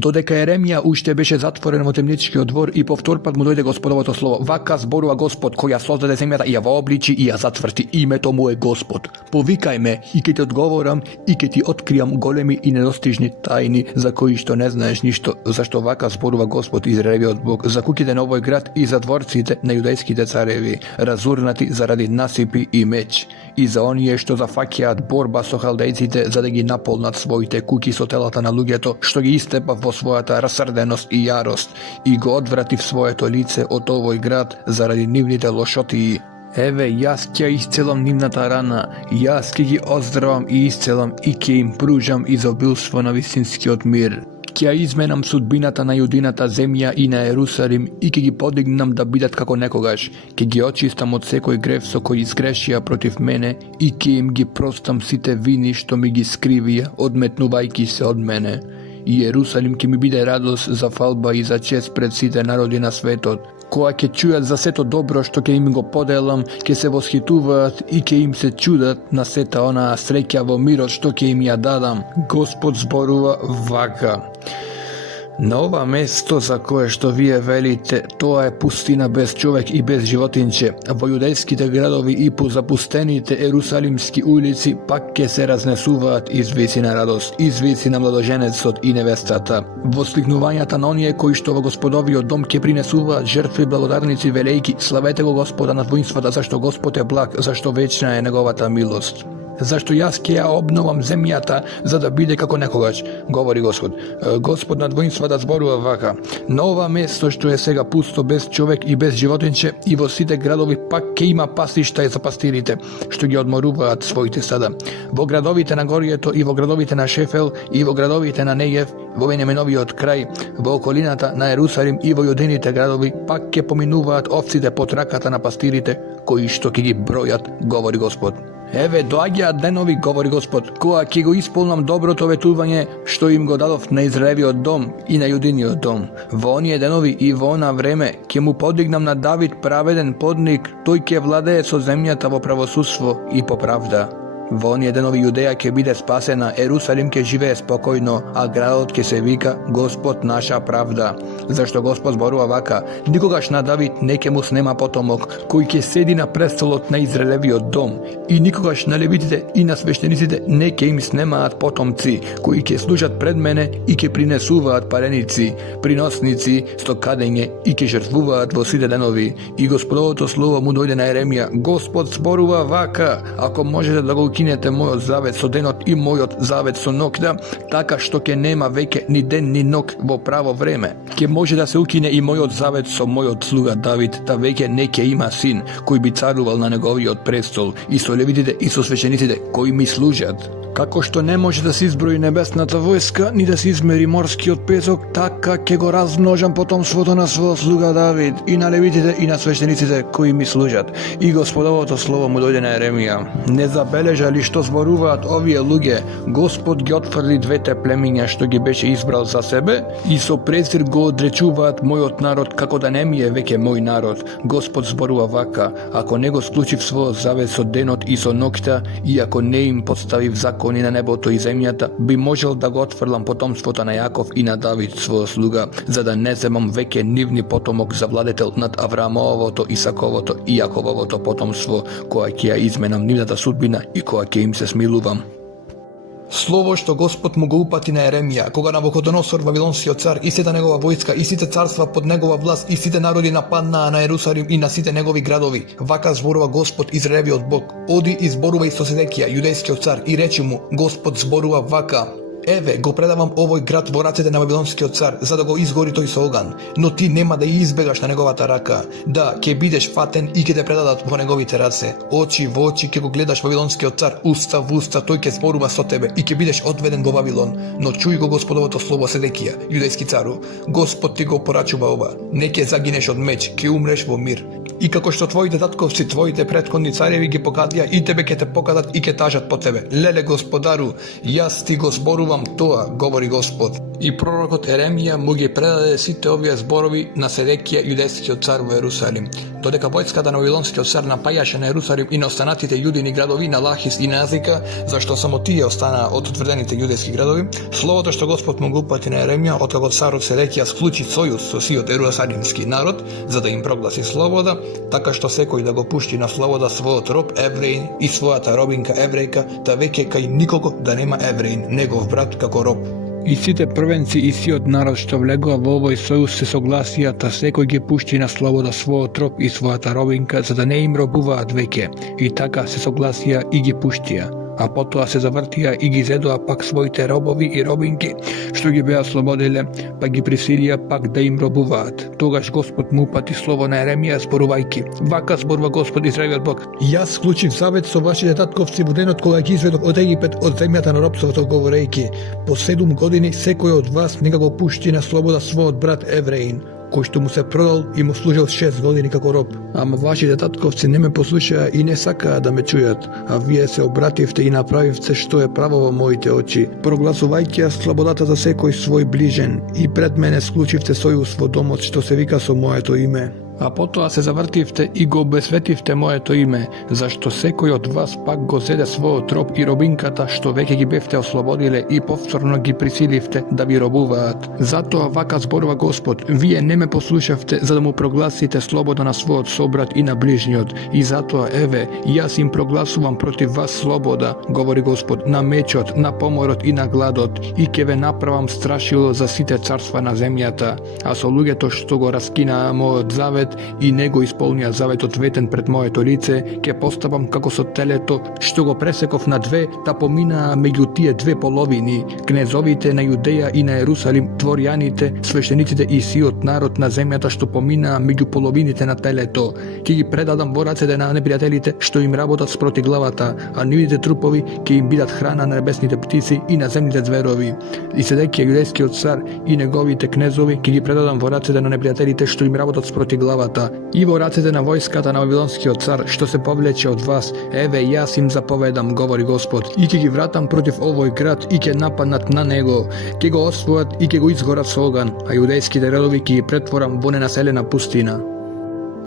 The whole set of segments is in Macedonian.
Додека Еремија уште беше затворен во темничкиот двор и повторпат му дојде Господовото слово. Вака зборува Господ кој ја создаде земјата и ја вообличи и ја затврти. Името му е Господ. Повикај ме и ќе ти одговорам и ќе ти откријам големи и недостижни тајни за кои што не знаеш ништо. Зашто вака зборува Господ Израелевиот Бог за куќите на овој град и за дворците на јудејските цареви, разурнати заради насипи и меч, и за оние што зафаќаат борба со халдејците за да ги наполнат своите куќи со телата на луѓето, што ги истепа во својата расрденост и јарост и го одврати в своето лице од овој град заради нивните лошотии. Еве, јас ќе исцелам нивната рана, јас ќе ги оздравам и исцелам и ќе им пружам изобилство на вистинскиот мир. Ќе изменам судбината на јудината земја и на Ерусалим и ќе ги подигнам да бидат како некогаш. Ќе ги очистам од секој грев со кој изгрешија против мене и ќе им ги простам сите вини што ми ги скривија, одметнувајќи се од мене. И Ерусалим ќе ми биде радост за фалба и за чест пред сите народи на светот. Кога ќе чујат за сето добро што ќе им го поделам, ќе се восхитуваат и ќе им се чудат на сета онаа среќа во мирот што ќе им ја дадам. Господ зборува вака. На ова место за кое што вие велите, тоа е пустина без човек и без животинче. Во јудејските градови и по запустените ерусалимски улици пак ќе се разнесуваат извици на радост, извици на младоженецот и невестата. Восликнувањата на оние кои што во Господовиот дом ќе принесуваат жртви благодарници велејки, славете го Господа над воинствата, зашто Господ е благ, зашто вечна е неговата милост. Зашто јас ќе ја обновам земјата за да биде како некогаш, говори Господ. Господ над воинствата зборува вака. На ова место што е сега пусто без човек и без животинче и во сите градови пак ќе има пасишта за пастирите, што ги одморуваат своите стада. Во градовите на горието и во градовите на Шефел и во градовите на Нејев, во Бенјаминовиот крај, во околината на Ерусалим и во јудините градови пак ќе поминуваат овците под раката на пастирите, кои што ќе ги бројат, говори Господ. Еве, доаѓаат денови, говори Господ, кога ќе го исполнам доброто ветување што им го дадов на Израелевиот дом и на јудиниот дом. Во оние денови и во она време ќе му подигнам на Давид праведен подник, тој ќе владее со земјата во правосудство и по правда. Во оние денови Јудеја ќе биде спасена, Ерусалим ќе живее спокојно, а градот ќе се вика Господ наша правда. Зашто Господ зборува вака, никогаш на Давид не ќе му снема потомок, кој ќе седи на престолот на Израелевиот дом, и никогаш на левитите и на свештениците не ќе им снемаат потомци, кои ќе служат пред мене и ќе принесуваат пареници, приносници, стокадење и ќе жртвуваат во сите денови. И Господовото слово му дојде на Еремија, Господ зборува вака, ако можете да го укинете мојот завет со денот и мојот завет со ноќта, така што ќе нема веќе ни ден ни ноќ во право време. Ќе може да се укине и мојот завет со мојот слуга Давид, да веќе не ќе има син кој би царувал на неговиот престол, и со левитите и со свештениците кои ми служат. Како што не може да се изброи небесната војска, ни да се измери морскиот песок, така ќе го размножам потомството на својот слуга Давид и на левитите и на свештениците кои ми служат. И Господовото слово му дојде на Еремија. Не забележа ли што зборуваат овие луѓе? Господ ги отфрли двете племиња што ги беше избрал за себе и со презир го одречуваат мојот народ како да не ми е веќе мој народ. Господ зборува вака, ако не го склучив својот завет со денот и со ноќта, и ако не им подставив закони на небото и земјата, би можел да го отфрлам потомството на Јаков и на Давид својот слуга, за да не земам веќе нивни потомок за владетел над Авраамовото, Исаковото и Јакововото потомство, која ќе ја изменам нивната судбина и која ќе им се смилувам. Слово што Господ му го упати на Еремија, кога Навуходоносор, вавилонскиот цар, и сета негова војска, и сите царства под негова власт, и сите народи нападнаа на Ерусалим и на сите негови градови. Вака зборува Господ Израелевиот Бог. Оди и зборувај со Седекија, јудејскиот цар, и речи му, Господ зборува вака. Еве, го предавам овој град во рацете на вавилонскиот цар, за да го изгори тој со оган, но ти нема да ја избегаш на неговата рака. Да, ќе бидеш фатен и ќе те предадат во неговите раце. Очи во очи ќе го гледаш вавилонскиот цар, уста во уста тој ќе зборува со тебе и ќе бидеш одведен во Вавилон. Но чуј го Господовото слово, Седекија, јудејски цару. Господ ти го порачува ова. Не ќе загинеш од меч, ќе умреш во мир. И како што твоите татковци, твоите претходни цареви ги покадија, и тебе ќе те покадат и ќе тажат по тебе. Леле Господару, јас ти го зборувам тоа, говори Господ. И пророкот Еремија му ги предаде сите овие зборови на Седекија, јудејскиот цар во Ерусалим. Додека војската на Вавилонскиот цар напајаше на Ерусалим и на останатите јудини градови на Лахис и на Азика, зашто само тие останаа од утврдените јудејски градови, словото што Господ му го упати на Еремија, откако царот Седекија склучи сојуз со сиот ерусалимски народ, за да им прогласи слобода, така што секој да го пушти на слобода својот роб евреин и својата робинка еврејка, та веќе кај никого да нема евреин, негов брат како роб. И сите првенци и сиот народ што влегува во овој сојуз се согласија та секој ги пушти на слобода својот роб и својата робинка, за да не им робуваат веќе. И така се согласија и ги пуштија. А потоа се завртија и ги зедоа пак своите робови и робинки, што ги беа слободиле, па ги присилија пак да им робуваат. Тогаш Господ му упати слово на Еремија зборувајќи: вака зборува Господ Израилот Бог. Јас склучив завет со вашите татковци во денот кога ги изведов од Египет, од земјата на робството, говорејќи: по 7 години секој од вас нека го пушти на слобода својот брат евреин, кој што му се продал и му служил 6 години како роб. Ама вашите татковци не ме послушаа и не сакаа да ме чујат, а вие се обративте и направивте што е право во моите очи, прогласувајќи ја слободата за секој свој ближен, и пред мене склучивте сојуз во домот што се вика со моето име. А потоа се завртивте и го обесветивте моето име, зашто секој од вас пак го зеде својот роб и робинката што веќе ги бевте ослободиле и повторно ги присиливте да ви робуваат. Затоа вака зборува Господ: вие не ме послушавте за да му прогласите слобода на својот собрат и на ближниот, и затоа еве, јас им прогласувам против вас слобода, говори Господ, на мечот, на поморот и на гладот, и ќе ве направам страшило за сите царства на земјата. А со луѓето што го раскинаа мојот завет и не го исполнија заветот ветен пред моето лице, ќе поставам како со телето што го пресеков на две, да поминаа меѓу тие две половини, кнезовите на Јудеја и на Ерусалим, дворјаните, свештениците и сиот народ на земјата што поминаа меѓу половините на телето. Ќе ги предадам во рацете на непријателите што им работат спроти главата, а нивните трупови ќе им бидат храна на небесните птици и на земните зверови. И Седекија јудејскиот цар и неговите кнезови ќе ги предадам во рацете на непријателите што им работат спроти главата, и во рацете на војската на Вавилонскиот цар што се повлече од вас. Еве, јас им заповедам, говори Господ, и ќе ги вратам против овој град и ќе нападнат на него, ќе го освојат и ќе го изгорат со оган, а јудејските редови ќе ги претворам во ненаселена пустина.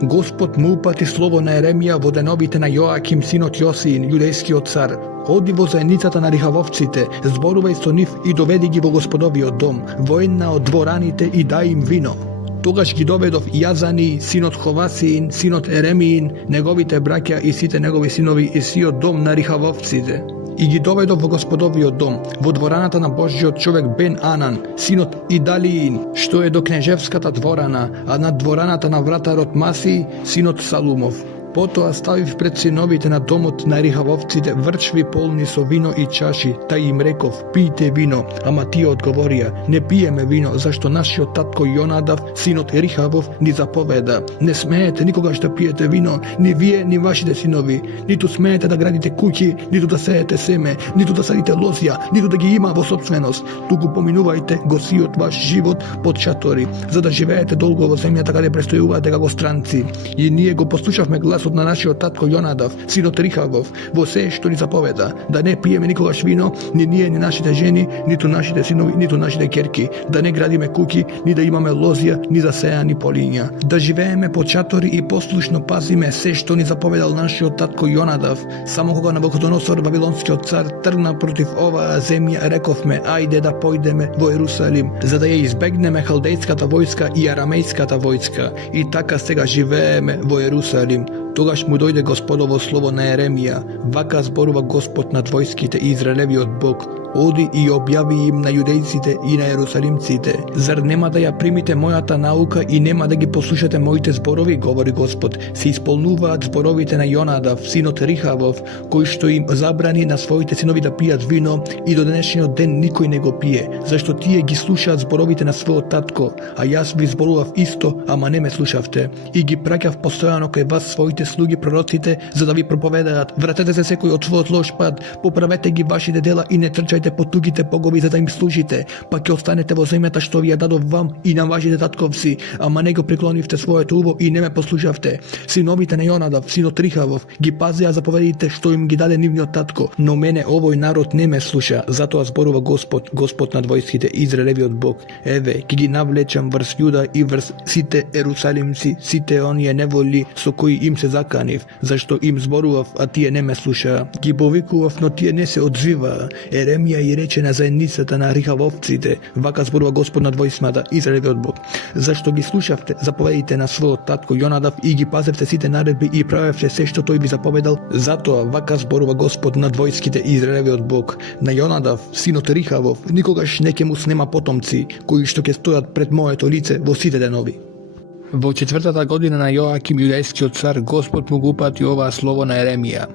Господ му упати слово на Еремија во деновите на Јоаким синот Јосиин, јудејскиот цар: оди во заедницата на рихавовците, зборувај со нив и доведи ги во Господовиот дом, во една од двораните, и дај им вино. Тогаш ги доведов Јазани, синот Ховасиин, синот Еремиин, неговите браќа и сите негови синови и сиот дом на рихавовците. И ги доведов во Господовиот дом, во двораната на Божјиот човек Бен Анан, синот Идалиин, што е до кнежевската дворана, а над двораната на вратарот Маси, синот Салумов. Потоа ставив пред синовите на домот на рихавовците врчви полни со вино и чаши, та им реков: пијте вино. Ама тие одговорија: не пиеме вино, зашто нашиот татко Јонадав, синот Рихавов, ни заповеда: не смеете никогаш да пиете вино, ни вие, ни вашите синови, ниту смеете да градите куќи, ниту да сеете семе, ниту да садите лозја, ниту да ги има во собственост, туку поминувајте го сиот ваш живот под шатори, за да живеете долго во земјата каде престојувате како странци. И ние го послушавме гласот на нашиот татко Јонадав, синот Рихавов, во се што ни заповеда: да не пиеме никогаш вино, ни ние, ни нашите жени, ниту нашите синови, ниту нашите ќерки, да не градиме куќи, ни да имаме лозја, ни засеани полиња, да живееме под шатори и послушно пазиме се што ни заповедал нашиот татко Јонадав. Само кога Навуходоносор, вавилонскиот цар, тргна против оваа земја, рековме: ајде да појдеме во Ерусалим, за да ја избегнеме халдејската војска и арамејската војска. И така сега живееме во Ерусалим. Тогаш му дојде Господово слово на Еремија: вака зборува Господ над војските и Израелевиот Бог: оди и објави им на јудејците и на ерусалимците: зар нема да ја примите мојата наука и нема да ги послушате моите зборови, говори Господ? Се исполнуваат зборовите на Јонадав, синот Рихавов, кој што им забрани на своите синови да пијат вино, и до денешниот ден никој не го пие, зашто тие ги слушаат зборовите на својот татко, а јас ви зборував исто, ама не ме слушавте. И ги праќав постојано кај вас своите слуги пророците, за да ви проповедаат: вратете се секој од својот лош пат, поправете ги вашите дела и не трчајте оставете потугите богови за да им служите, па ќе останете во земјата што ви ја дадов вам и на вашите татковци, ама не го преклонивте своето уво и не ме послушавте. Синовите на Јонадав, синот Рихавов, ги пазеа заповедите што им ги даде нивниот татко, но мене овој народ не ме слуша, затоа зборува Господ, Господ над војските, Израелевиот Бог. Еве, ќе ги навлечам врз Јуда и врз сите ерусалимци, сите оние неволи со кои им се заканив, зашто им зборував, а тие не ме слушаа. Ги повикував, но тие не се одзвиваа. Еремија и рече на заедницата на Рихавовците, вака зборува Господ над војсмата, Израелевиот Бог. Зашто ги слушавте заповедите на својот татко Јонадав и ги пазевте сите наредби и правевте се што тој ви заповедал, затоа вака зборува Господ над војските, Израелевиот Бог. На Јонадав, синот Рихавов, никогаш не ќе му снема потомци, кои што ќе стојат пред моето лице во сите денови. Во 4-та година на Јоаким јудајскиот цар, Господ му го упати оваа слово на Еремија.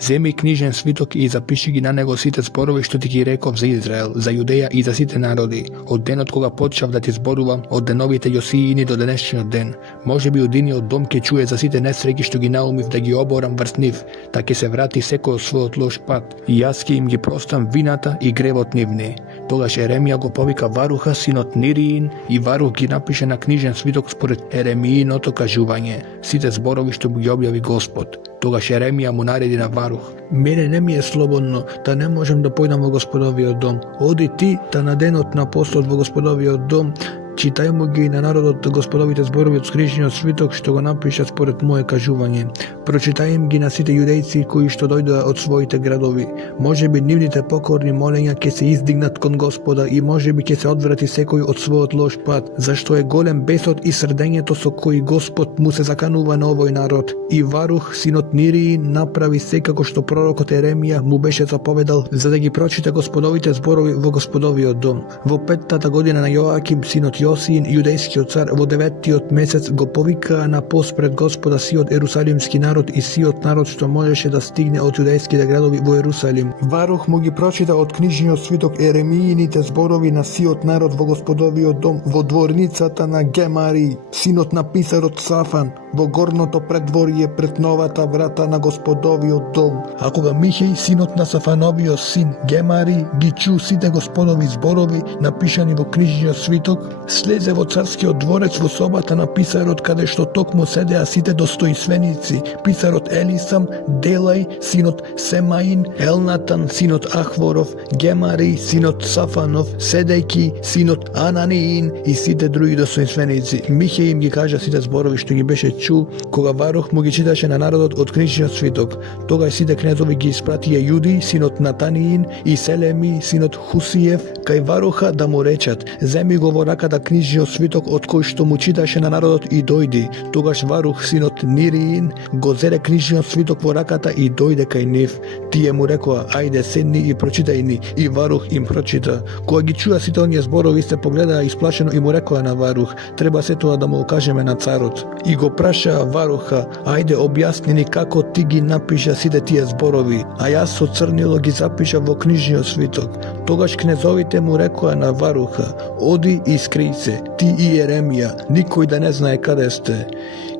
Земи книжен свиток и запиши ги на него сите зборови што ти ги реков за Израел, за Јудеја и за сите народи, од денот кога почнав да ти зборувам, од деновите Јосиини до денешниот ден. Може би одиниот дом ќе чуе за сите несреќи што ги наумив да ги оборам врз нив, та ќе се врати секој од својот лош пат, и јас ќе им ги простам вината и гревот нивни. Тогаш Еремија го повика Варуха, синот Нириин, и Варух ги напише на книжен свиток според Еремииното кажување, сите зборови што ги објави Господ. Тогаш Еремија му нареди на Варух: мене не ми е слободно, та не можам да појдам во Господовиот дом. Оди ти, та на денот на постот во Господовиот дом, читај му ги на народот Господовите зборови од книжниот свиток што го напиша според мое кажување. Прочитај им ги на сите јудејци кои што дојдоа од своите градови. Може би нивните покорни молења ќе се издигнат кон Господа и може би ќе се одврати секој од својот лош пат, зашто е голем бесот и срдењето со кој Господ му се заканува на овој народ. И Варух, синот Нириин, направи секако што пророкот Еремија му беше заповедал, за да ги прочита Господовите зборови во Господовиот дом. Во 5-та година на Јоаким, синот Јосиин, јудејскиот цар, во 9-тиот месец го повикаа на пост пред Господа сиот ерусалимски народ и сиот народ што можеше да стигне од јудејските градови во Ерусалим. Варух му ги прочита од книжниот свиток Еремиините зборови на сиот народ во Господовиот дом, во дворницата на Гемари, синот на писарот Сафан, во горното предворје пред новата врата на Господовиот дом. А кога Михеј, синот на Сафановиот син Гемари, ги чу сите Господови зборови напишани во книжниот свиток, слезе во царскиот дворец во собата на писарот, каде што токму седеа сите достојственици, писарот Елисам, Делај, синот Семаин, Елнатан, синот Ахворов, Гемари, синот Сафанов, Седејки, синот Ананиин и сите други достојственици. Михеј им ги кажа сите зборови што ги беше чул, кога Варух му ги читаше на народот од книжниот свиток. Тогаш сите кнезови ги испратија Јуди, синот Натаниин, и Селеми, синот Хусиев, кај Варуха да му речат: земи го во раката книжниот свиток од кој што му читаше на народот и дојди. Тогаш Варух, синот Нириин, го зеде книжниот свиток во раката и дојде кај нив. Тие му рекоа: ајде седни и прочитај ни. И Варух им прочита. Кога ги чуа сите оние зборови, се погледаа исплашено и му рекоа на Варух: треба се тоа да му окажеме на царот. И го прашаа Варуха: ајде објасни ни како ти ги напиша сите тие зборови, а јас со црнило ги запиша во книжниот свиток. Тогаш кнезовите му рекоа на Варуха: оди и скриј се, ти и Еремија, никој да не знае каде сте.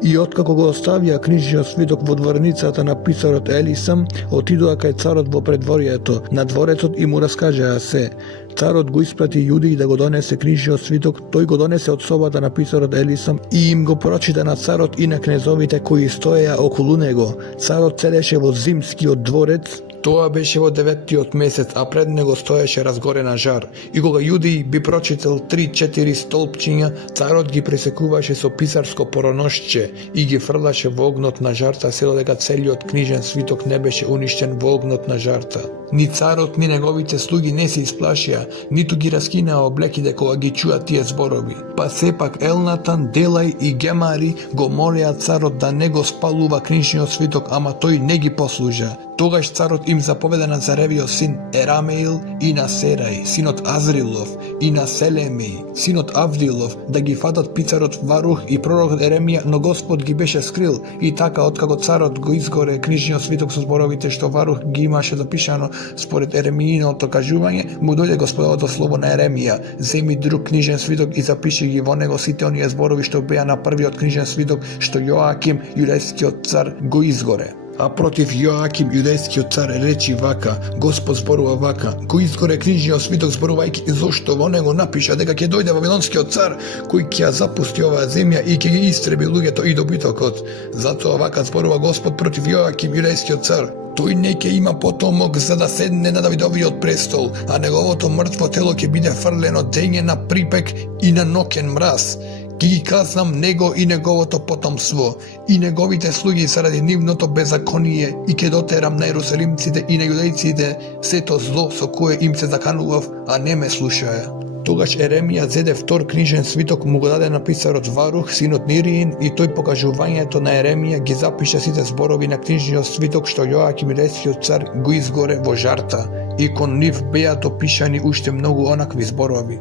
И откако го оставија книжниот свиток во дворницата на писарот Елисам, отидоа кај царот во предворието на дворецот и му раскажаа се. Царот го испрати Јуди да го донесе книжниот свиток, тој го донесе од собата на писарот Елисам и им го прочита на царот и на кнезовите кои стоеа околу него. Царот седеше во зимскиот дворец. Тоа беше во 9-тиот месец, а пред него стоеше разгорена жар. И кога Јуди би прочитал 3-4 столпчиња, царот ги пресекуваше со писарско пороношче и ги фрлаше во огнот на жарта, се додека целиот книжен свиток не беше уништен во огнот на жарта. Ни царот, ни неговите слуги не се исплашија, ниту ги раскинаа облеките кога ги чуа тие зборови. Па сепак Елнатан, Делај и Гемари го молеа царот да не го спалува книжниот свиток, ама тој не ги послужа. Тогаш царот им заповеда на Заревиот син Ерамеил и на Серај, синот Азрилов, и на Селемеј, синот Авдилов, да ги фатат писарот Варух и пророкот Еремија, но Господ ги беше скрил. И така, откако царот го изгоре книжниот свиток со зборовите што Варух ги имаше запишано според Еремииното кажување, му дојде Господовото слово на Еремија: земи друг книжен свиток и запиши ги во него сите оние зборови што беа на првиот книжен свиток што Јоаким, јудејскиот цар, го изгоре. A protiv Joakim judejskio car reči vaka, Gospod zborува vaka, кој изгоре книжниот свиток зборувајќи зошто во него напиша дека ќе дојде вавилонскиот цар, кој ќе ја запусти оваа земја и ќе ги истреби луѓето и добитокот. Затоа вака зборува Господ против Joakim judejскиот цар. Тој не ќе има потомок за да седне на Давидовиот престол, а неговото мртво тело ќе биде фрлено дење на припек и на ноќен мраз. Ки ги казнам него и неговото потомство, и неговите слуги заради нивното беззаконие, и ќе дотерам на ерусалимците и на јудејците сето зло со кое им се заканував, а не ме слушаја. Тогаш Еремија зеде втор книжен свиток, му го даде на писарот Варух, синот Нириин, и тој покажувањето на Еремија ги запиша сите зборови на книжниот свиток што Joakim judejскиот цар го изгоре во жарта, и кон нив беа допишани уште многу онакви зборови.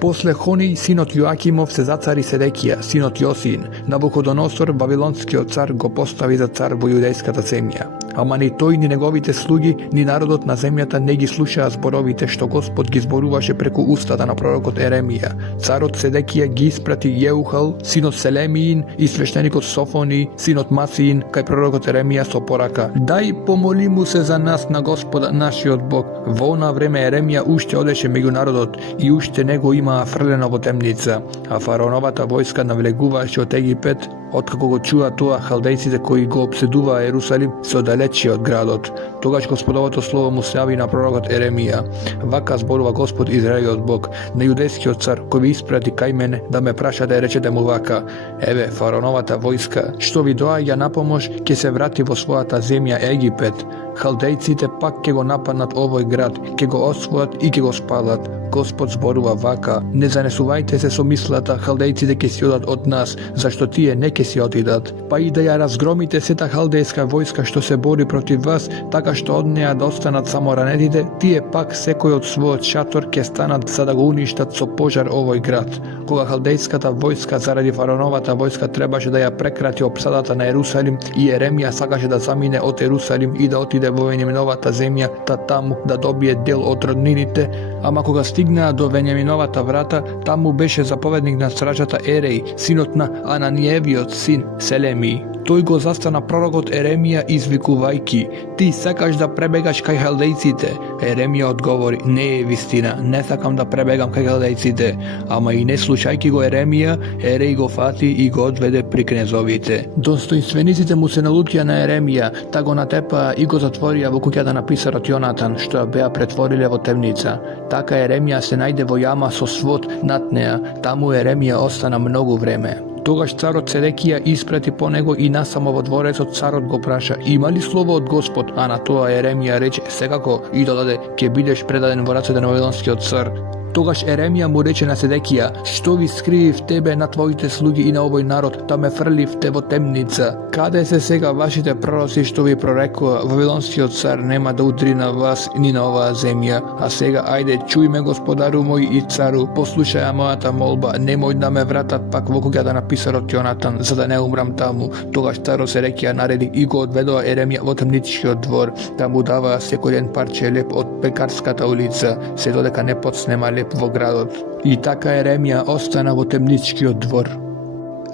После Хони, синот Јоакимов, се зацари Седекија, синот Јосиин. Навуходоносор, вавилонскиот цар, го постави за цар во јудејската земја. Ама ни тој, ни неговите слуги, ни народот на земјата не ги слушаа зборовите што Господ ги зборуваше преку устата на пророкот Еремија. Царот Седекија ги испрати Јеухал, синот Селемиин, и свештеникот Софони, синот Масиин, кај пророкот Еремија со порака: Дај помоли му се за нас на Господа нашиот Бог. Во она време Еремија уште одеше меѓу народот и уште него имаа фрлено во темница, а фараоновата војска навлегуваше од Египет. Откако го чуа тоа, халдејците кои го обседуваа Ерусалим се оддалечија од градот. Тогаш Господовото слово му се јави на пророкот Еремија: Вака зборува Господ Израелиот Бог на јудејскиот цар кој ви испрати кај мене да ме прашате, речете му вака: Еве, фараоновата војска што ви доаѓа на помош ќе се врати во својата земја Египет. Халдејците пак ќе го нападнат овој град, ќе го освојат и ќе го спалат. Господ зборува вака: Не занесувајте се со мислата халдејците ќе си одат од нас, зашто тие не ќе си отидат. Па и да ја разгромите сета халдејска војска што се бори против вас, така што од неа да останат само ранетите, тие пак секој од својот шатор ќе станат за да го уништат со пожар овој град. Кога халдејската војска заради фараоновата војска требаше да ја прекрати опсадата на Ерусалим и Еремија сакаше да замине од Ерусалим и да отиде во Венијаминовата земја, таму да добие дел од роднините, ама кога стигнаа до Венијаминовата врата, таму беше заповедник на стражата Ереј, синот на Ананиевиот син Селеми. Тој го застана пророкот Еремија извикувајки: Ти сакаш да пребегаш кај халдејците? Еремија одговори: Не е вистина, не сакам да пребегам кај халдејците. Ама и не слушајки го Еремија, Ереј го фати и го одведе при кнезовите. Достоинствениците му се налутија на Еремија, та го натепаа и го затворија во куќата на писарот Јонатан, што ја беа претвориле во темница. Така Еремија се најде во јама со свод над неа, таму Еремија остана многу време. Тогаш царот Седекија испрати по него и насамо во дворецот царот го праша: Има ли слово од Господ? А на тоа Еремија рече: Секако, и додаде: Ќе бидеш предаден во рацете на вавилонскиот цар. Тогаш Еремија му рече на Седекија: Што ви скривив тебе на твоите слуги и на овој народ, да ме фрливте во темница? Каде се сега вашите пророци што ви прорекува: Вавилонскиот цар нема да удри на вас ни на оваа земја? А сега ајде, чуј ме, господару мој и цару, послушај мојата молба, немој да ме вратат пак во куќата на писарот Јонатан, за да не умрам таму. Тогаш царот Седекија нареди и го одведоа Еремија во темничкиот двор, да му даваа секој ден парче леп од пекарската улица, се додека не подснема леп во градот. И така Еремија остана во темничкиот двор.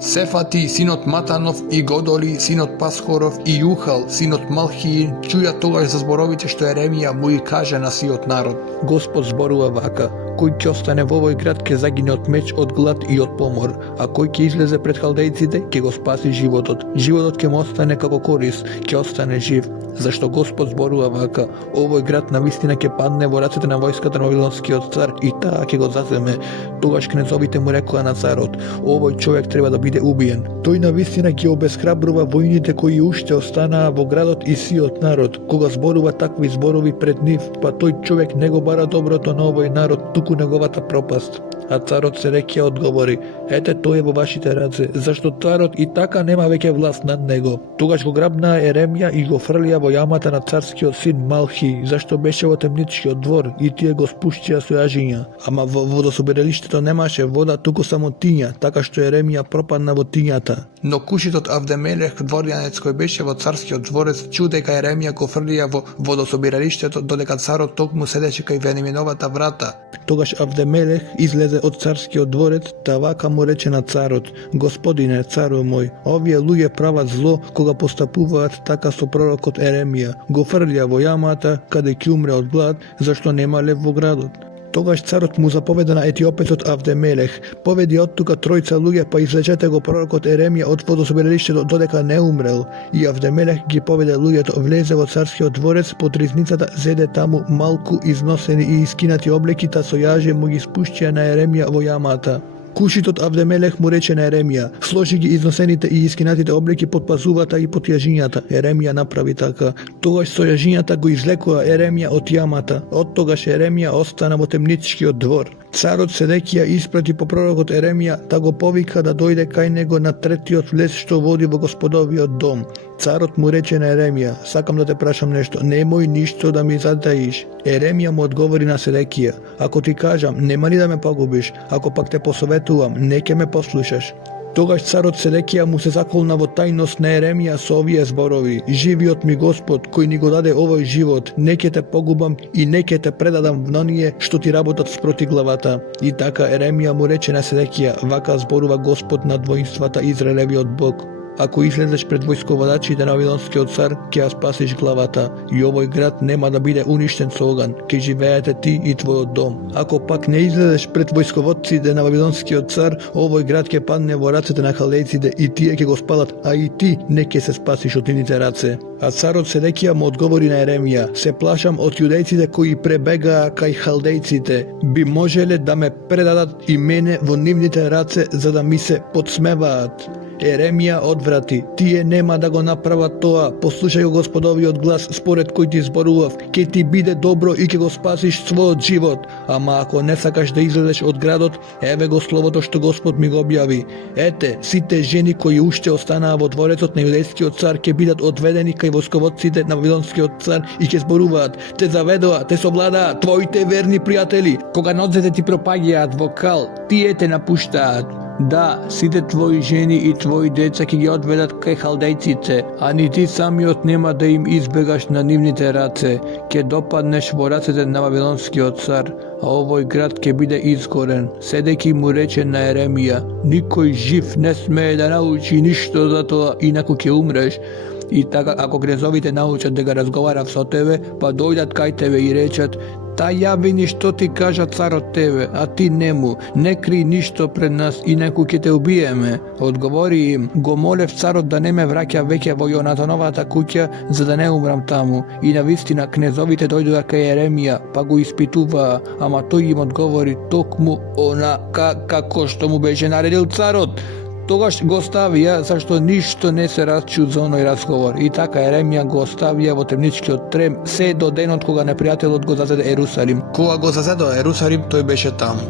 Сефати, синот Матанов, и Годоли, синот Пасхоров, и Јухал, синот Малхиин, чуја тогаш за зборовите што Еремија му ги каже на сиот народ. Господ зборува вака: Кој ќе остане во овој град ќе загине од меч, од глад и од помор, а кој ќе излезе пред халдејците ќе го спаси животот. Животот ќе му остане како корис, ќе остане жив. Зашто Господ зборува вака: Овој град навистина ќе падне во рацете на војската на вавилонскиот цар и таа ќе го заземе. Тогаш кнезовите му рекоа на царот: Овој човек треба да биде убиен. Тој навистина ќе обесхрабрува војните кои уште останаа во градот и сиот народ. Кога зборува такви зборови пред нив, па тој човек не го бара доброто на овој народ, туку неговата пропаст. А царот Седекија одговори: Ете, тој е во вашите раце, зашто царот и така нема веќе власт над него. Тогаш го грабнаа Еремија и го фрлија во јамата на царскиот син Малхи, зашто беше во темничкиот двор, и тие го спуштија со јажиња. Ама во водособиралиштето немаше вода, туку само тиња, така што Еремија пропадна во тињата. Но кушитот Авдемелех, дворјанец кој беше во царскиот дворец, чу дека Еремија го фрлија во водособиралиштето, додека царот токму седеше кај Венијаминовата врата. Тогаш Тогаш Авдемелех излезе од царскиот дворец, та вака му рече на царот: Господине, цару мој, овие луѓе прават зло кога постапуваат така со пророкот Еремија. Го фрлија во јамата, каде ќе умре од глад, зашто нема лев во градот. Тогаш царот му заповеда на етиопецот Авдемелех: поведи од тука тројца луѓе, па извлечете го пророкот Еремија од водособиралиштето додека не умрел. И Авдемелех ги поведе луѓето, влезе во царскиот дворец, под ризницата зеде таму малку износени и искинати облеки, та со јаже му ги спушчија на Еремија во јамата. Кушитот Авдемелех му рече на Еремија: сложи ги износените и искинатите облеки под пазувата и под јажињата. Еремија направи така. Тогаш со јажињата го извлекоа Еремија од јамата. Од тогаш Еремија остана во темничкиот двор. Царот Седекија испрати по пророкот Еремија, та го повика да дојде кај него на третиот влез што води во господовиот дом. Царот му рече на Еремија: сакам да те прашам нешто, немој ништо да ми затаиш. Еремија му одговори на Седекија: ако ти кажам, нема ли да ме погубиш, ако пак те посоветувам, не ќе ме послушаш. Тогаш царот Седекија му се заколна во тајност на Еремија со овие зборови: живиот ми Господ, кој ни го даде овој живот, не ќе те погубам и не ќе те предадам во оние што ти работат спроти главата. И така Еремија му рече на Седекија: вака зборува Господ над воинствата Израелевиот Бог: ако излезеш пред војсководачите на Вавилонскиот цар, ќе ја спасиш главата, и овој град нема да биде уништен со оган, ќе живеете ти и твојот дом. Ако пак не излезеш пред војсководците на Вавилонскиот цар, овој град ќе падне во рацете на халдејците и тие ќе го спалат, а и ти не ќе се спасиш од нивните раце. А царот Седекија му одговори на Еремија: се плашам од јудејците кои пребегаа кај халдејците. Би можеле да ме предадат и мене во нивните раце за да ми се подсмеваат. Еремија одврати: тие нема да го направат тоа, послушај го Господовиот глас според кој ти зборував, ќе ти биде добро и ќе го спасиш својот живот. Ама ако не сакаш да излезеш од градот, еве го словото што Господ ми го објави. Ете, сите жени кои уште останаа во дворецот на јудејскиот цар ќе бидат одведени кај војсководците на Вавилонскиот цар и ќе зборуваат: те заведоа, те совладаа, твоите верни пријатели. Кога ноците ти пропаѓаат во кал, тие те напуштаат. Да, сите твои жени и твои деца ќе ги одведат кај халдејците, а ни ти самиот нема да им избегаш на нивните раце. Ќе допаднеш во рацете на Вавилонскиот цар, а овој град ќе биде изгорен. Седеки му рече на Еремија: никој жив не смее да научи ништо за тоа, инаку ќе умреш. И така, ако кнезовите научат дека разговарав со тебе, па дојдат кај тебе и речат: та јави ни што ти кажа царот тебе, а ти нему, не кри ништо пред нас, инаку ќе те убиеме. Одговори им: го молев царот да не ме враќа веќе во Јонатановата куќа, за да не умрам таму. И навистина кнезовите дојдоа кај Еремија, па го испитуваа, ама тој им одговори токму онака како што му беше наредил царот. Тогаш го оставија, зашто ништо не се расчу за оној разговор. И така Еремија го оставија во темничкиот трем се до денот кога непријателот го зазеде Ерусалим. Кога го зазедоа Ерусалим, тој беше таму.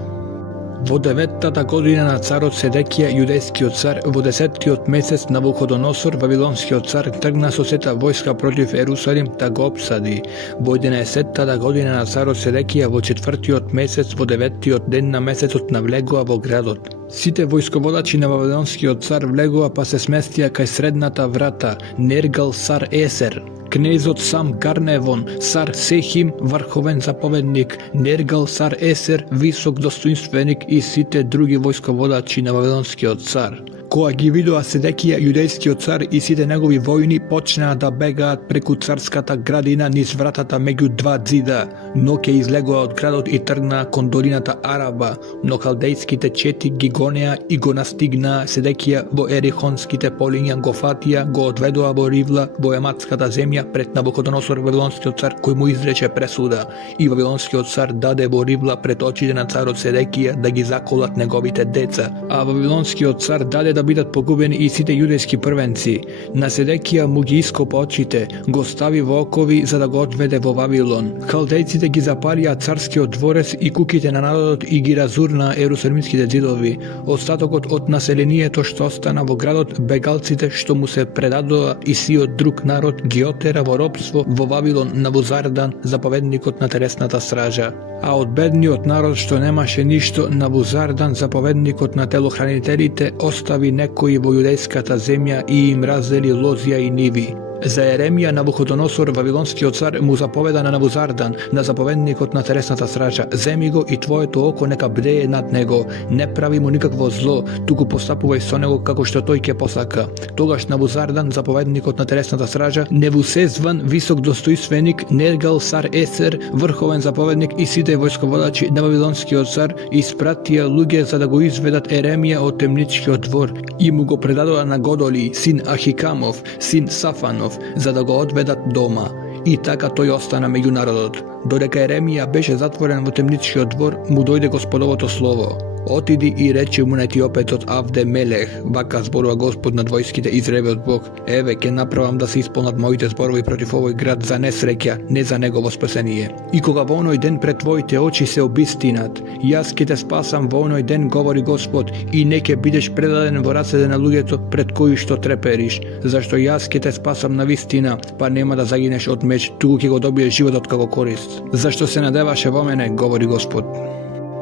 Во 9-та година на царот Седекија, јудејскиот цар, во 10-тиот месец Навуходоносор, Вавилонскиот цар, тргна со сета војска против Ерусалим да го опсади. Во 11-та година на царот Седекија, во 4-тиот месец, во 9-тиот ден на месецот навлегоа во градот. Сите војсководачи на Вавилонскиот цар влегоа па се сместија кај средната врата, Нергал Сар Есер, кнезот Сам Гарневон, Сар Сехим, врховен заповедник, Нергал Сар Есер, висок достоинственик и сите други војсководачи на Вавилонскиот цар. Кога ги видоа Седекија, јудејскиот цар и сите негови војни почнаа да бегаат преку царската градина низ вратата меѓу два ѕида, но ќе излегоа од градот и тргнаа кон долината Араба, но халдејските чети ги гонеа и го настигнаа Седекија во Ерихонските полиња, го фатија, го одведоа во Ривла, во Ематската земја пред Навуходоносор, Вавилонскиот цар, кој му изрече пресуда. И Вавилонскиот цар даде во Ривла пред очите на царот Седекија да ги заколат неговите деца, а Вавилонскиот цар даде да бидат погубени и сите јудејски првенци. На Седекија му ги ископа очите, го стави во окови за да го одведе во Вавилон. Халдејците ги запалија царскиот дворец и куќите на народот и ги разурнаа ерусалимските ѕидови. Остатокот од населението што остана во градот, бегалците што му се предадоа и сиот друг народ ги отера во робство во Вавилон Навузардан, заповедникот на телесната стража. А од бедниот народ што немаше ништо, Навузардан, заповедникот на телохранителите, остави некои во јудејската земја и им раздели лозја и ниви. За Еремија Навуходоносор, вавилонскиот цар, му заповеда на Навузардан, на заповедникот на телесната стража: земи го и твоето око нека бдее над него, не прави му никакво зло, туку постапувај со него како што тој ќе посака. Тогаш Навузардан, заповедникот на телесната стража, Невусезван, висок достојственик, Нергал Сар Есер, врховен заповедник и сите војсководачи на вавилонскиот цар испратија луѓе за да го изведат Еремија од темничкиот двор и му го предадоа на Годоли, син Ахикамов, син Сафанов, за да го одведат дома. И така тој остана меѓу народот. Додека Еремија беше затворен во темничкиот двор, му дојде Господовото слово: отиди и речи му на етиопецот Авде Мелех: вака зборува Господ над војските, Израелот Бог: еве ќе направам да се исполнат моите зборови против овој град за несреќа, не за негово спасение. И кога во оној ден пред твоите очи се обистинат, јас ќе те спасам во оној ден, говори Господ, и не ќе бидеш предаден во рацете на луѓето пред кои што трепериш, зашто јас ќе те спасам на вистина, па нема да загинеш од меч, туку ќе го добиеш животот како корист. Зашто се надеваше во мене, говори Господ.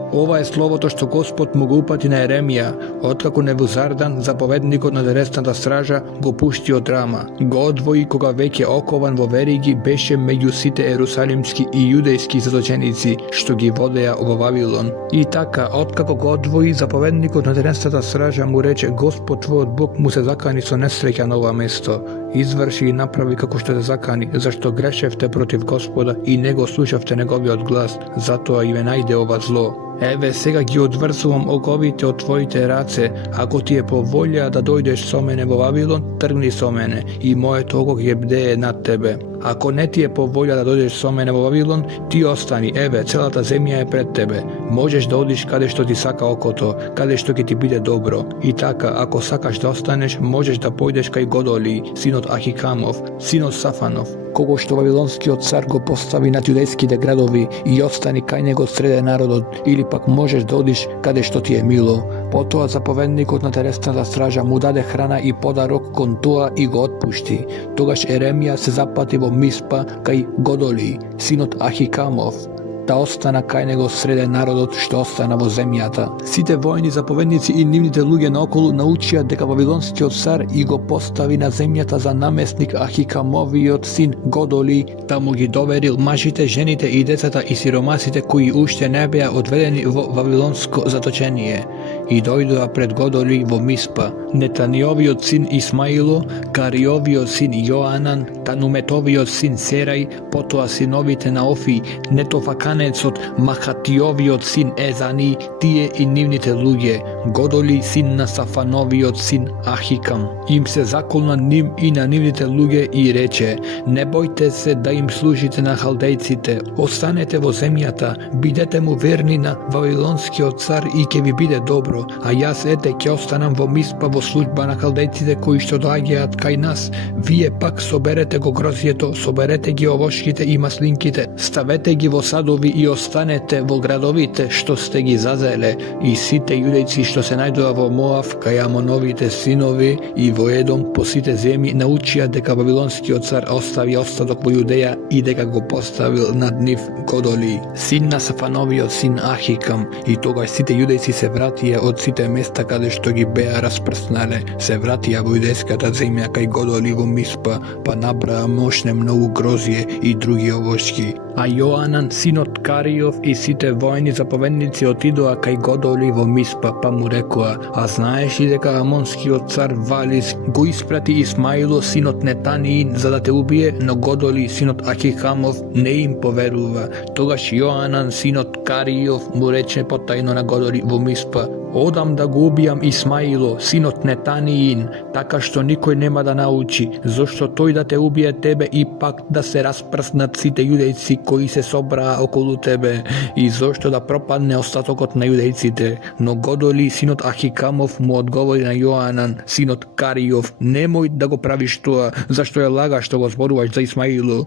Ова е словото што Господ му го упати на Еремија, откако Невузардан, заповедникот на телесната стража, го пушти од Рама. Го одвои кога веќе окован во вериги беше меѓу сите ерусалимски и јудејски заточеници што ги водеа во Вавилон. И така, откако го одвои, заповедникот на телесната стража му рече: Господ твојот Бог му се закани со несреќа на ова место. Изврши и направи како што те закани, зашто грешевте против Господа и не го слушавте неговиот глас, затоа и ве најде ова зло. Еве сега ги одврзувам оковите од твоите раце, ако ти е по волја да дојдеш со мене во Вавилон, тргни со мене, и моето око ќе бдее над тебе. Ако не ти е по волја да дојдеш со мене во Вавилон, ти остани, еве, целата земја е пред тебе. Можеш да одиш каде што ти сака окото, каде што ќе ти биде добро. И така, ако сакаш да останеш, можеш да појдеш кај Годоли, синот Ахикамов, синот Сафанов, кого што вавилонскиот цар го постави над јудејските градови, и остани кај него среде народот, или пак можеш да одиш каде што ти е мило. Потоа заповедникот на телесната стража му даде храна и подарок кон тоа и го отпушти. Тогаш Еремија се запати во Миспа кај Годоли, синот Ахикамов, да остана кај него среде народот што остана во земјата. Сите војни заповедници и нивните луѓе наоколу научија дека вавилонскиот цар и го постави на земјата за наместник Ахикамовиот син Годоли, да му ги доверил мажите, жените и децата и сиромасите кои уште не беа одведени во вавилонско заточение. И дојдоа пред Годоли во Миспа Нетаниовиот син Исмаило, Кариовиот син Јоанан, Тануметовиот син Серај, потоа синовите на Офи, Нетофаканецот, Махатиовиот син Езани, тие и нивните луѓе, Годоли син на Сафановиот син Ахикам. Им се заколна ним и на нивните луѓе и рече: не бојте се да им служите на халдејците, останете во земјата, бидете му верни на вавилонскиот цар и ќе ви биде добро, а јас ете ќе останам во Миспа во служба на халдејците кои што доаѓаат кај нас. Вие пак соберете го грозјето, соберете ги овошките и маслинките, ставете ги во садови и останете во градовите што сте ги зазеле, и сите јудејци што се најдоа во Моав кај Амоновите синови и во Едом по сите земји научија дека вавилонскиот цар остави остаток во Јудеја и дека го поставил над нив Годоли, син на Сафановиот син Ахикам. И тогаш сите јудејци се вратија од сите места каде што ги беа распрснале, се вратија во јудејската земја кај Годоли во Миспа, па набраа мощне многу грозје и други овошки. А Јоанан, синот Кариов и сите војни заповедници отидоа кај Годоли во Миспа, па му рекоа: а знаеш ли дека амонскиот цар Валис го испрати Исмаило, синот Нетаниин, за да те убие, но Годоли, синот Ахикамов, не им поверува. Тогаш Јоанан, синот Кариов, му рече потајно на Годоли во Миспа: одам да го убијам Исмаило, синот Нетаниин, така што никој нема да научи, зошто тој да те убие тебе и пак да се распрснат сите јудејци кои се собраа околу тебе, и зошто да пропадне остатокот на јудејците. Но Годоли, синот Ахикамов, му одговори на Јоанан, синот Кариов: немој да го правиш тоа, зашто е лага што го зборуваш за Исмаило.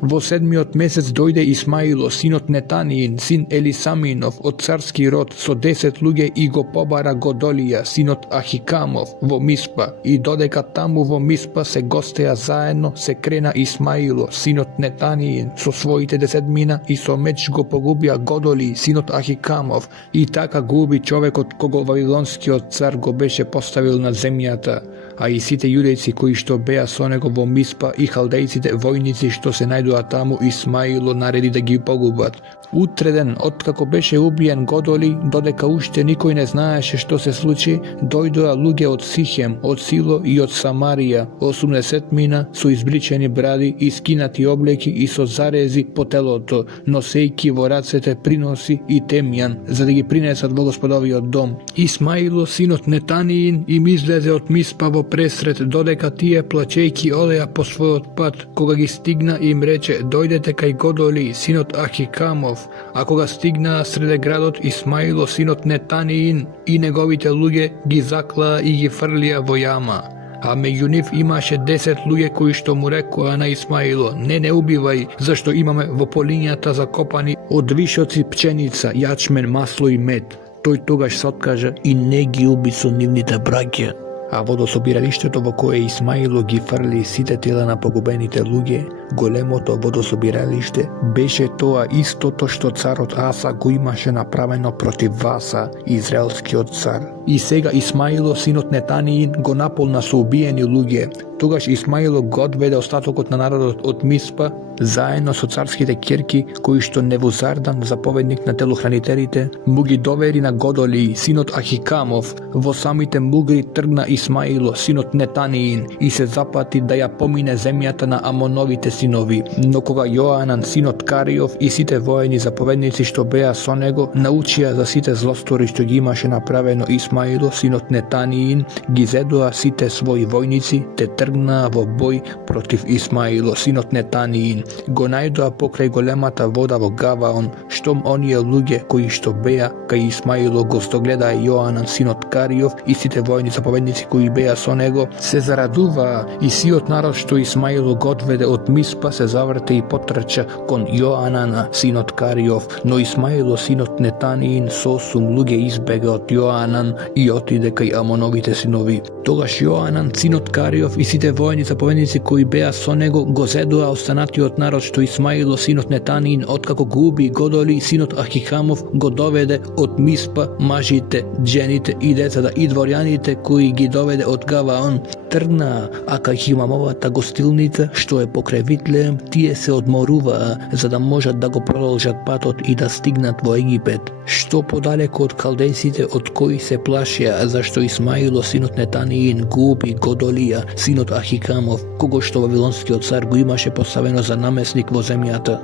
Во 7. месец дојде Исмаило, синот Нетаниин, син Елисаминов, од царски род, со 10 луѓе и го побара Годолија, синот Ахикамов, во Миспа. И додека таму во Миспа се гостеа заедно, се крена Исмаило, синот Нетаниин, со своите 10 и со меч го погубија Годоли, синот Ахикамов. И така губи човекот кого вавилонскиот цар го беше поставил на земјата. А и сите јудејци кои што беа со него во Миспа и халдејците војници што се најдоа таму, Исмаило нареди да ги погубат. Утреден, откако беше убиен Годоли, додека уште никој не знаеше што се случи, дојдоа луѓе од Сихем, од Сило и од Самарија, 80 со избричени бради и скинати облеки и со зарези по телото, носејки во рацете приноси и темјан, за да ги принесат во Господовиот дом. Исмаило, синот Нетаниин, им излезе од Миспа во пресред, додека тие плачејки одеа по својот пат. Кога ги стигна, им рече: дојдете кај Годоли, синот Ахикамов. А кога стигнаа среде градот, Исмаило, синот Нетаниин и неговите луѓе ги заклаа и ги фрлија во јама. А меѓу нив имаше 10 луѓе кои што му рекоа на Исмаило: не убивај, зашто имаме во полињата закопани од вишоци пченица, јачмен, масло и мед. Тој тогаш се откажа и не ги уби со нивните браќа. А водособиралиштето во кое Исмаило ги фрли сите тела на погубените луѓе, големото водособиралиште, беше тоа истото што царот Аса го имаше направено против Васа, израелскиот цар. И сега Исмаило, синот Нетаниин, го наполна со убиени луѓе. Тогаш Исмаило го одведе остатокот на народот од Миспа, заедно со царските ќерки, кои што Невузардан, заповедник на телохранителите, му ги довери на Годоли, синот Ахикамов. Во самите мугри тргна Исмаило, синот Нетаниин, и се запати да ја помине земјата на Амоновите синови. Но кога Јоанан, синот Кариов, и сите воени заповедници што беа со него, научија за сите злостори што ги имаше направено Исмаило, синот Нетаниин, ги зедоа сите своји војници, те тргнаа во бој против Исмаило, синот Нетаниин. Го најдоа покрај големата вода во Гаваон, штом оние луѓе кои што беа кај Исмаило го стогледаа Јоанан, синот Кариов, и сите војни заповедници кои беа со него, се зарадуваа, и сиот народ што Исмаило го одведе од Миспа се заврте и потрча кон Јоанана, синот Кариов, но Исмаило, синот Нетаниин, со 8 луѓе избега од Јоанан и отиде кај Амоновите синови. Тогаш Јоанан, синот Кариов, и сите војни заповедници кои беа со него го зедоа останатиот народ што Исмаило, синот Нетаниин, откако го уби Годоли, синот Ахикамов, го доведе од Миспа, мажите, жените и децата и дворјаните кои ги доведе од Гаваон. Тргнаа, а кај Химамовата гостилница што е покрај Витлеем, тие се одморуваа за да можат да го продолжат патот и да стигнат во Египет. Што подалеку од калдејците од кои се плашија, зашто Исмаило, синот Нетаниин, го уби Годолија, синот Ахикамов, кого што вавилонскиот цар го имаше поставено за намесник во земјата.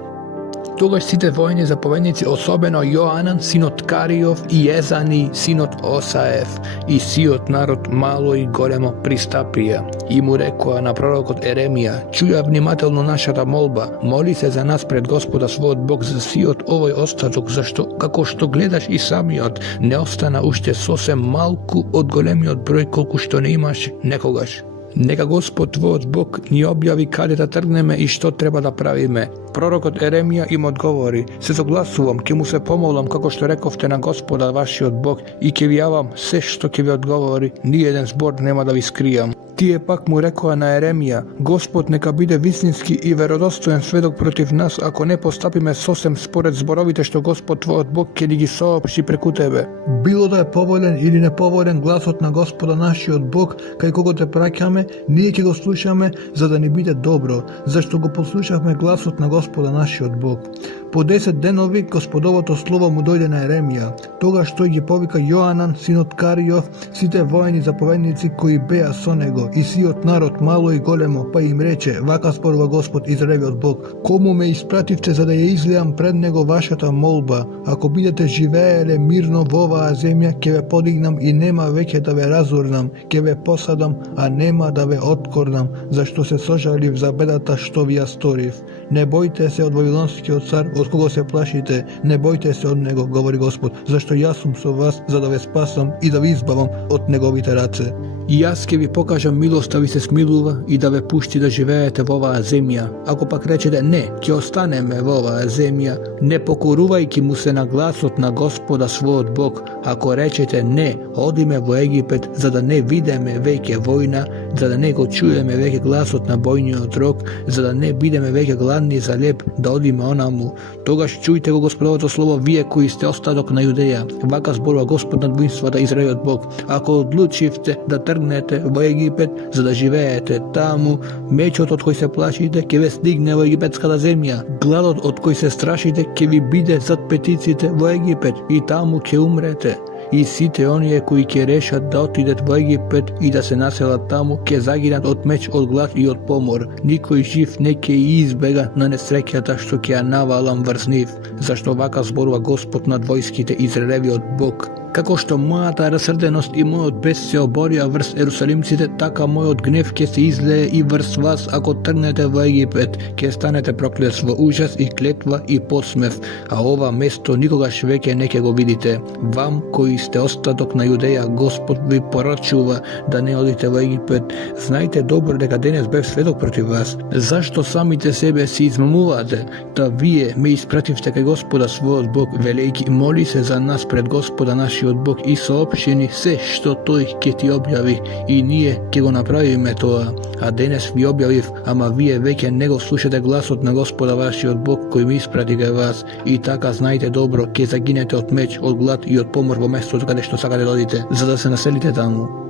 Тогаш сите војни заповедници, особено Јоанан, синот Кариов, и Езани, синот Осаев, и сиот народ мало и големо пристапија и му рекоа на пророкот Еремија: чуја внимателно нашата молба, моли се за нас пред Господа својот Бог за сиот овој остаток, зашто како што гледаш и самиот, не остана уште сосем малку од големиот број колку што не имаш некогаш. Нека Господ твојот Бог ни објави каде да тргнеме и што треба да правиме. Пророкот Еремија им одговори: се согласувам, ќе му се помолам како што рековте на Господа вашиот Бог и ќе ви јавам се што ќе ви одговори, ни еден збор нема да ви скријам. Тие пак му рекоа на Еремија: Господ нека биде вистински и веродостоен сведок против нас, ако не постапиме сосем според зборовите што Господ твојот Бог ќе ни ги соопшти преку тебе. Било да е поволен или неповолен гласот на Господа нашиот Бог, кај кого те праќаме, ние ќе го слушаме за да ни биде добро, зашто го послушавме гласот на Господа нашиот Бог. По 10 денови Господовото слово му дојде на Еремија. Тогаш тој ги повика Јоанан, синот Кариов, сите војни заповедници кои беа со него и сиот народ мало и големо, па им рече: вака зборува Господ Израелевиот Бог: кому ме испративте за да ја излеам пред него вашата молба? Ако бидете живееле мирно во оваа земја, ќе ве подигнам и нема веќе да ве разурнам, ќе ве посадам, а нема да ве откорнам, зашто се сожалив за бедата што ви ја сторив. Не бојте се од вавилонскиот цар, од кого се плашите, не бојте се од него, говори Господ, зашто јас сум со вас за да ве спасам и да ви избавам од неговите раце. И јас ќе ви покажам милост да ви се смилува и да ве пушти да живеете во оваа земја. Ако пак речете не, ќе останеме во оваа земја, не покорувајќи му се на гласот на Господа својот Бог. Ако речете не, одиме во Египет за да не видиме веќе војна, за да не го чуеме веќе гласот на бојниот рог, за да не бидеме веќе гладни за леб да одиме онаму. Тогаш чујте го Господовото слово, вие кои сте остаток на Јудеја. Вака зборува Господ над воинствата Израелот Бог. Ако одлучивте да тргнете во Египет за да живеете таму, мечот од кој се плашите ќе ве стигне во египетската земја. Гладот од кој се страшите ќе ви биде зад петиците во Египет и таму ќе умрете. И сите оние кои ќе решат да отидат во Египет и да се населат таму, ќе загинат од меч, од глад и од помор. Никој жив не ќе избега на несреќата што ќе ја навалам врз нив, зашто вака зборува Господ над војските, Израелевиот Бог. Како што мојата расрденост и мојот бес се оборија врз ерусалимците, така мојот гнев ќе се излее и врз вас ако тргнете во Египет. Ќе станете проклет во ужас и клетва и посмев, а ова место никогаш веќе не ќе го видите. Вам кои сте остаток на Јудеја, Господ ви порачува да не одите во Египет. Знајте добро дека денес бев сведок против вас. Зашто самите себе си измамувате? Та вие ме испративте кај Господа својот Бог, велејќи моли се за нас пред Господа нашиот Бог и соопштени се што тој ќе ти објави и ние ќе го направиме тоа. А денес ви објавив, ама вие веќе не го слушате гласот на Господа вашиот Бог кој ми испрати кај вас. И така знајте добро, ќе загинете од меч, од глад и од помор во местото каде што сакате да одите, за да се населите таму.